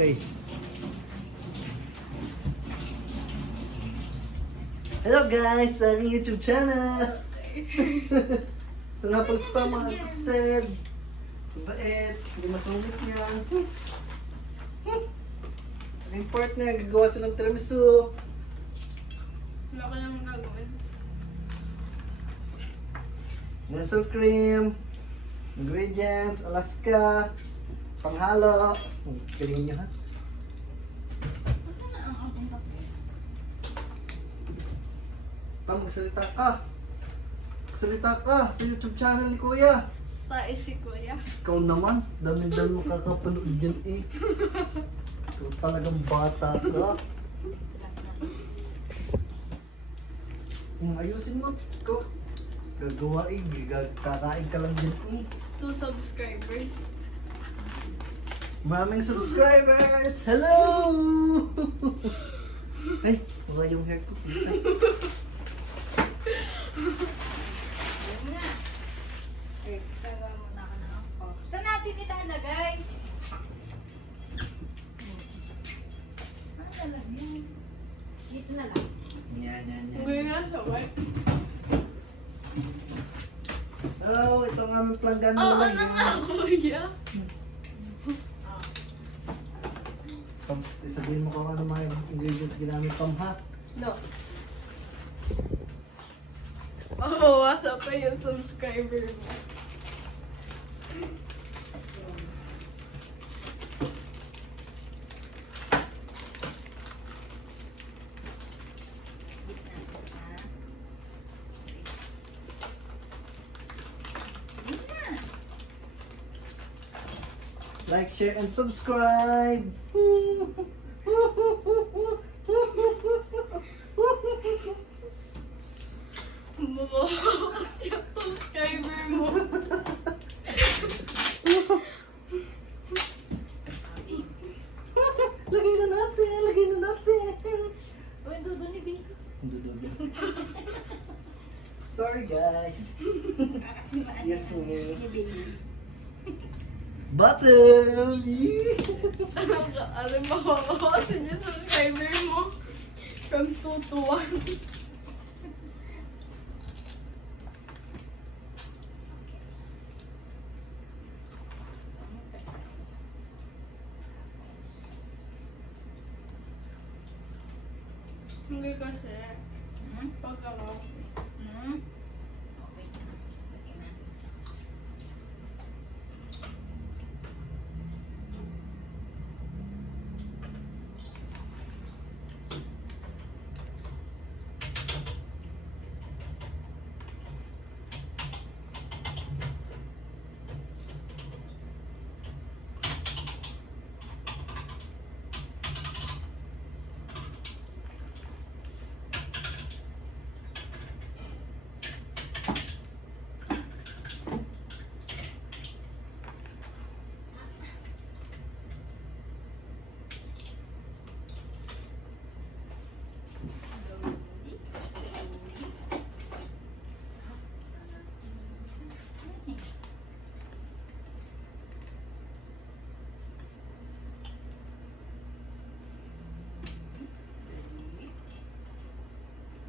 Okay. Hello guys, sa aking YouTube channel. Ito nga pala sa mga kapatid. Bait, hindi masungit yan. Aking partner, gagawa silang tiramisu. Wala ka naman gagawin. Nestle cream. Ingredients, Alaska. Panghalo. Galing niyo ha? Magsalita ka. Magsalita ka sa YouTube channel ni Kuya. Tae si Kuya. Ikaw naman, dami-dami makakapanood yan eh. Ikaw talagang bata ka. Ayusin mo. Ikaw. Gagawa eh. Kakain ka lang yan eh. 2 subscribers. Maraming subscribers! Hello! Ay, wala yung hair ko. Ay. Saan natin ilalagay? Ano lalagyan? Dito na lang. Yan. Hindi nga sabay. Hello, ito ang aming planggana Oo naman. na nga, Kuya. Isabihin mo kung ano mga ingredients ginamit pam ha. No. Mabawasan pa yung subscriber mo. Like, share, and subscribe! Mabawasan yung subscriber mo. Lagay na natin! Uy, dudo ni Bing. Sorry guys! Yes, me. Ni Bing. Bottle! Ano mabawasan yung subscriber mo? From 2 to 1. Hindi kasi. Pag ako. Okay na. Okay na.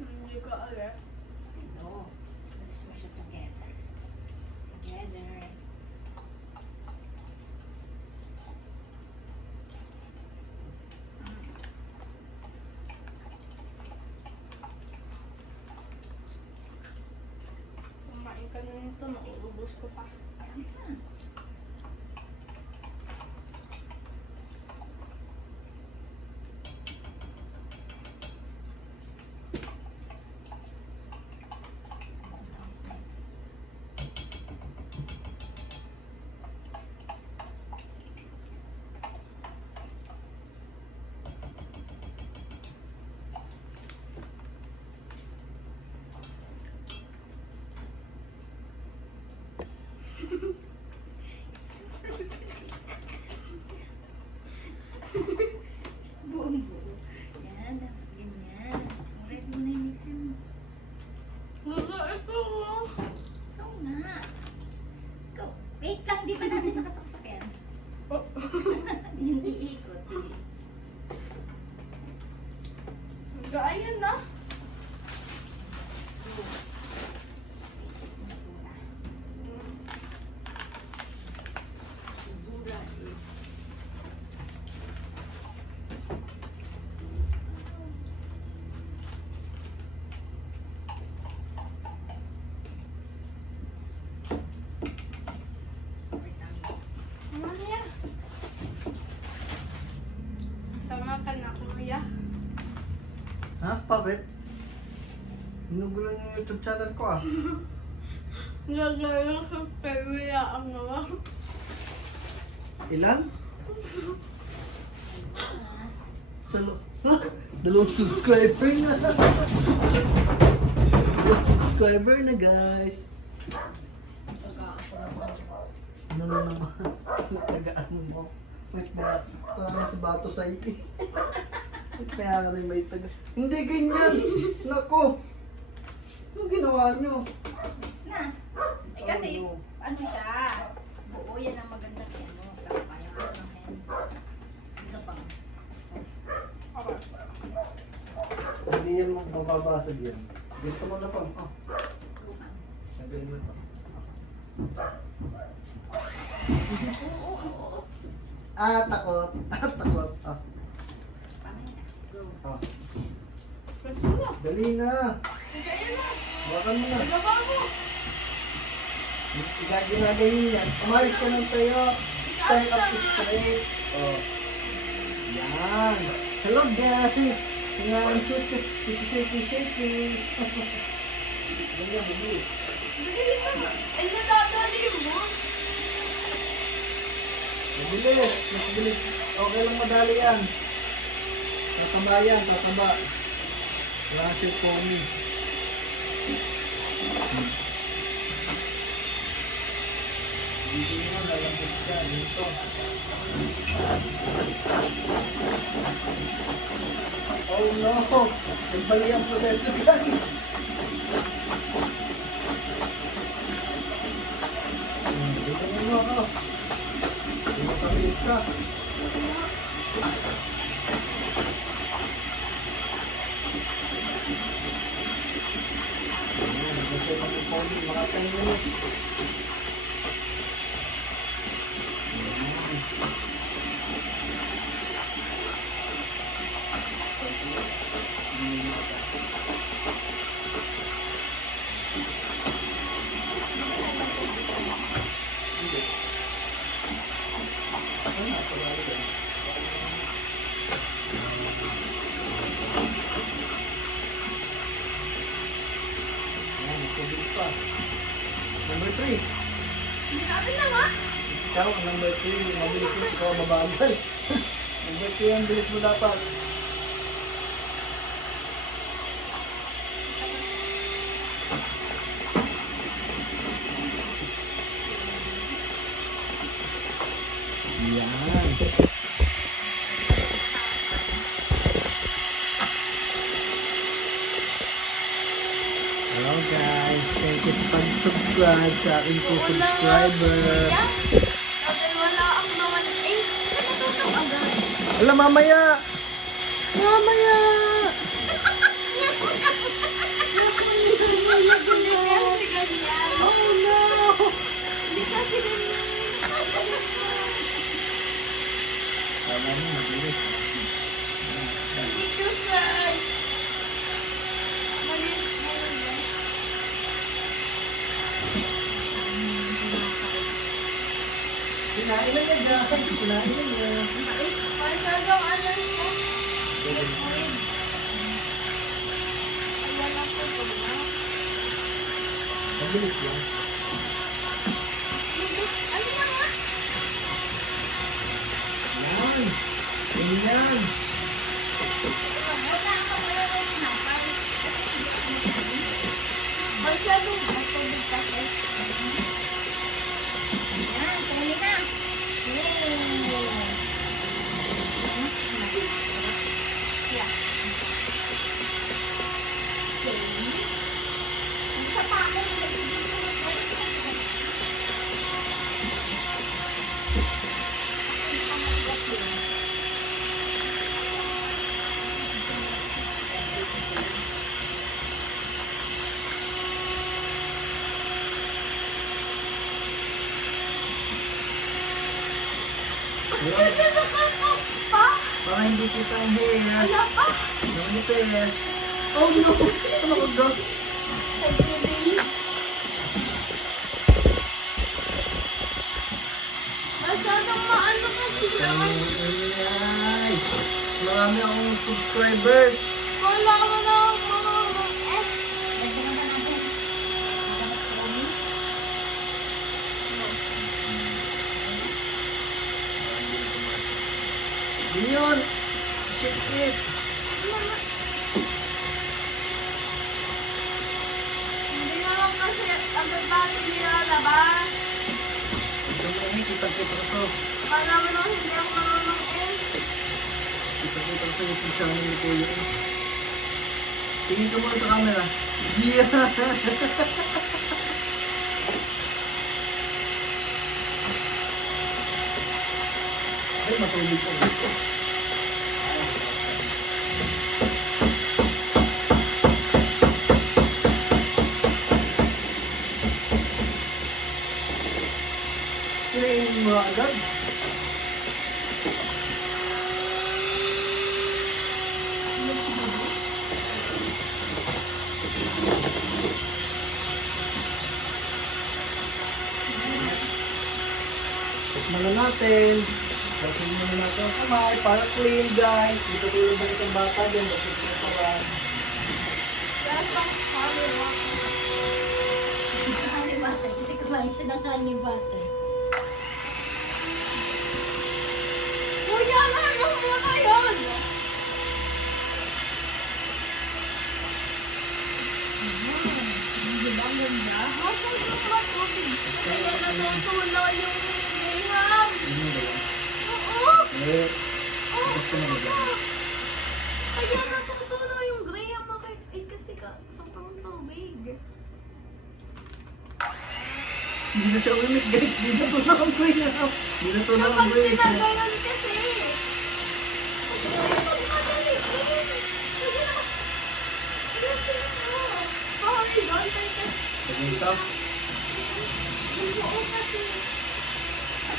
Hindi ka alam. Ito. Let's smash it together. Together. Kumain ka na nito, mauubos ko pa. Oh. Hindi ikot. Sige. Ayan na. Zura. Zura is... Yes. Vitamins. Mamaya. Tama ka na, kuya. Ha? Bakit? Ginugulo niyo yung YouTube channel ko ah. Nagano sa kuya ang mga. Ilan? Dalawang subscriber na. Dalawang subscriber na guys. Ano na naman? Natagaan mo. Wait ba? Parang sa bato sa iyo. Kaya ka rin may taga. Hindi ganyan! Nako! Anong ginawa nyo? Next na. Eh kasi, Ano? ano siya? Buo yan ang maganda niya. Ano? Tama yung ano ng hen. Ito pa. Hindi yan mababasag yan. Dito mo na pa. Oh, Lupang. sabihin mo ito. Oo. Ah, takot. Ah, takot. Ah, Pamay na. Go. ah. Gusto mo? Dali na. Kaya na. Bakan mo na. Baba mo. Ginaganyan yan. Umalis ka ng tayo. Stand up straight. Oh. Yan. Hello guys. Tingnan ko shaky. Ganyan, bilis. Dali na. Ay, nadadali mo. Mabilis. Mas bilis. Okay lang madali yan. Tataba yan. Tataba. Wala siya pony. Dito mo lalambot siya. Dito. Oh no! Nagbali ang proseso guys! Dito mo ako. Dito kami isa. Nag-share kami pony. Mga 10 minutes. Number 3. Hindi natin na nga. Ikaw ang number 3. Mabilis mo. Ikaw ang mabagal. Number 3 ang bilis mo dapat. Yan. Hello guys. Thank you sa pag-subscribe sa aking po subscriber. Dahil wala ang naman. Eh, natutong agad. Alam, mamaya! Mamaya! Hindi kasi ganyan. Oh no! Hindi kasi ganyan. Alam mo, mabilis. Hindi ko sad. Maliit mo yun. Kinain na niya guys. Kinain na niya. Masyadong ano siya. Liquid. Wala ko ito na. Mabilis lang. Ano na nga? Yan. Ganyan. Wala ka wala ko tinapay. Masyadong matubig kasi. Yan, kunin na. Yeah. Isa pa ako. Ayan. Nakakap pa. Para hindi kita ang hair. Wala pa. Nanipis. Oh no! Ano ko ga? Masyadong maano kasi naman. Ay! Marami akong subscribers. Wala ko na mga eh. Dagdagan na natin. Dapat kunin. Yun yun. Shit it. Hindi naman kasi agad natin nilalabas. Ito mo eh, kita-kita sa sauce. Kala mo nang hindi ako marunong eh. Kita-kita sa YouTube channel ni Kuya eh. Tingin ka muna sa camera. Yeah! Ay, matulog ko. Kinainin mo agad. Tikman na natin. Tapos muna natin ang kamay para clean guys. Dito tulad ng isang bata din. Basta ito pa lang. Lasang kaliwa. Gusto ka ni butter. Kasi kumain siya ng honey butter. Kuya, ano mo na yun? Hindi ba ang ganda? Masang yung matubig. Kaya natutulo yung graham. Ano ba yan? Oo. Eh, Oo. gusto mo ba yan? Kaya natutulo yung graham. Eh kasi sobrang tubig. Hindi na siya umimik guys. Hindi na tunak ang graham. Hindi na tunak ang Kapag graham. tinagayon kasi. Pag madaliin. Kaya na. Kasi horizontal kasi. Tingin ka. Yung buo kasi.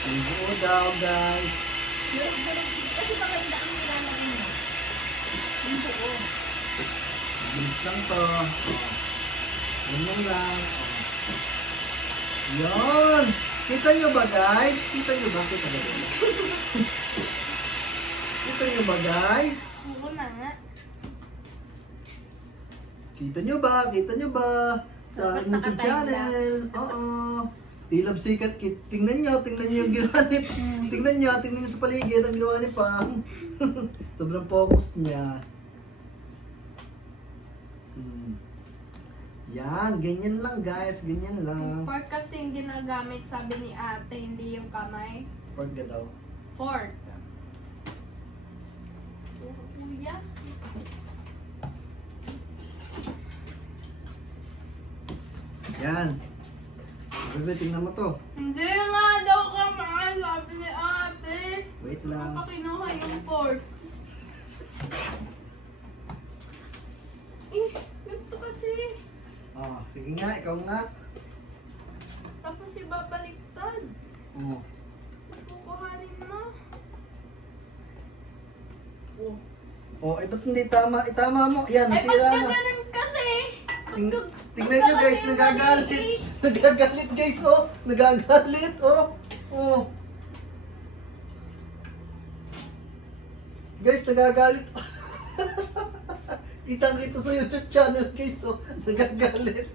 Ang buo daw guys. Kasi maganda ang nilalagay mo. Yung buo. Bilis lang to. Ganyan lang. Yan! Kita nyo ba guys? Kita nyo ba? Kita nyo ba? Kita nyo ba guys? Oo na nga. Kita nyo ba? Kita nyo ba? Sa Dapat aking YouTube naka-time channel. Oo. Tilab sikat. Tingnan nyo yung ginawa ni tingnan nyo sa paligid ang ginawa ni Pang. Sobrang focus niya. Yan, ganyan lang guys, ganyan lang. Fork kasi yung ginagamit, sabi ni ate, hindi yung kamay. Pork ka daw. Fork. Kuya. Yan. Bebe, tingnan mo to. Hindi nga daw kamay, sabi ni ate. Wait Ano lang. pa kinuha yung fork? Eh, ganito kasi. Oh, sige nga, ikaw nga. Tapos ibabaliktad. Oh. Tapos kukuhanin mo. Oh. Oh, eh ba't hindi tama? Itama mo. Yan, Ay, ba't nasira ka na. ganun kasi? Tingnan nyo guys, nagagalit. Nagagalit guys, oh. Nagagalit, oh. Oh. Guys, nagagalit. Kitang-kita sa YouTube channel guys, oh. Nagagalit.